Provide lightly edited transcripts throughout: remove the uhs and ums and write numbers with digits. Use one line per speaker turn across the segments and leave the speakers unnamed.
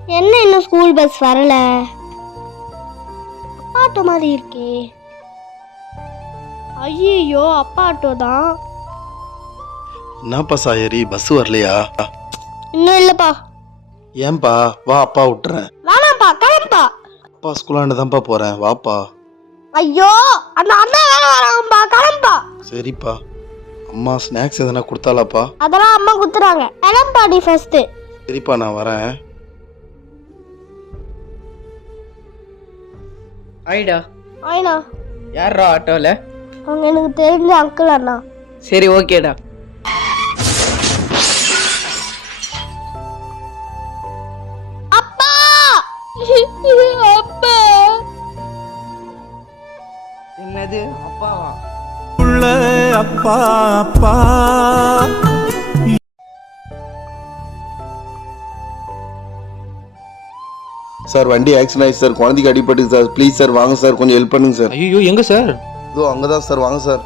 என்ன இன்னும் school bus வரல? அப்பா ஆட்டோ மாதிரி இருக்கே. ஐயோ, அப்பா ஆட்டோ தான்.
என்னப்பா சாயரி, பஸ் வரலையா?
இன்னும் இல்லப்பா.
ஏன்பா? வா, அப்பா விட்டுறேன்.
வேணாம்ப்பா, கிளம்புப்பா.
அப்பா ஸ்கூலாண்டு தான்ப்பா போறேன், வாப்பா.
ஐயோ, அந்த அண்ணா வேற வராங்கப்பா, கிளம்புப்பா.
சரிப்பா. அம்மா ஸ்நாக்ஸ் எதனா கொடுத்தாலாப்பா?
அதெல்லாம் அம்மா குத்துறாங்க. கிளம்புப்பா நீ ஃபர்ஸ்ட்.
சரிப்பா, நான் வரேன்.
ஆயிடா.
ஆயினா,
யாரா ஆட்டோல?
அவங்க எனக்கு தெரிஞ்ச அங்கிள் அண்ணா.
சரி, ஓகேடா.
அப்பா அப்பா.
என்னது அப்பாவா?
அப்பா அப்பா.
சார், வண்டி ஆக்சிடென்ட் ஆயிடுச்சு சார். குழந்தைக்கு அடிபட்டுது சார். ப்ளீஸ் சார், வாங்க சார், கொஞ்சம் ஹெல்ப் பண்ணுங்க சார்.
ஐயோ, எங்க சார்?
இதோ அங்கதான் சார், வாங்க சார்.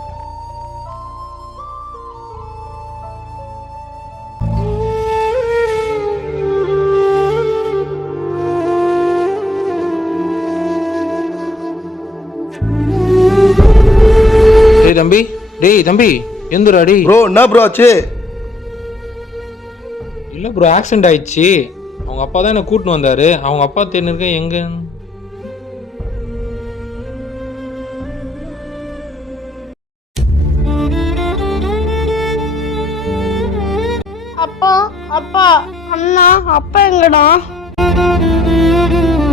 டேய் தம்பி, டேய் தம்பி, எந்துடா டேய்.
ப்ரோ, என்ன ப்ரோ ஆச்சு?
இல்ல ப்ரோ, ஆக்சிடென்ட் ஆயிடுச்சு. அவங்க அப்பா தான் என்ன கூட்டின்னு வந்தாரு. அவங்க அப்பா தேடிருக்க எங்க?
அப்பா அப்பா, அண்ணா, அப்பா எங்கடா?